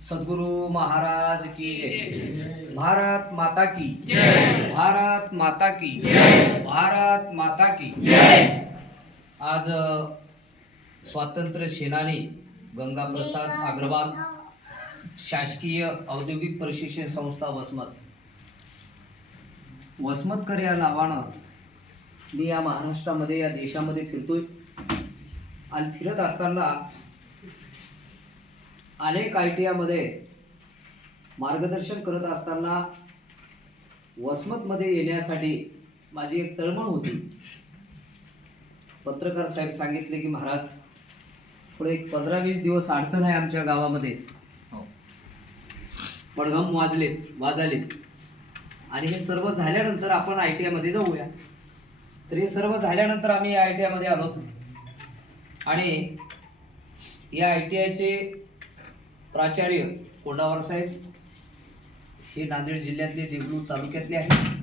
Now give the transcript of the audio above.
सद्गुरु महाराज की जय। भारत माता की जय। भारत माता की जय। भारत माता की जय। आज स्वातंत्र्य सेनानी गंगाप्रसाद अग्रवाल शासकीय औद्योगिक प्रशिक्षण संस्था वसमत। वसमतकर या नावानं मी या महाराष्ट्रामध्ये या देशामध्ये फिरतोय. आणि फिरत असताना अनेक आय टी आयमध्ये मार्गदर्शन करत असताना वसमतमध्ये येण्यासाठी माझी एक तळमळ होती. पत्रकार साहेब सांगितले की महाराज पुढे एक पंधरा वीस दिवस अडचण आहे आमच्या गावामध्ये. पडघम वाजलेत वाजालेत आणि हे सर्व झाल्यानंतर आपण आय टी आयमध्ये जाऊया. तर हे सर्व झाल्यानंतर आम्ही आय टी आयमध्ये आलो. आणि या आय टी आयचे प्राचार्य कोंडावर साहेब हे नांदेड जिल्ह्यातले देगलूर तालुक्यातले आहेत.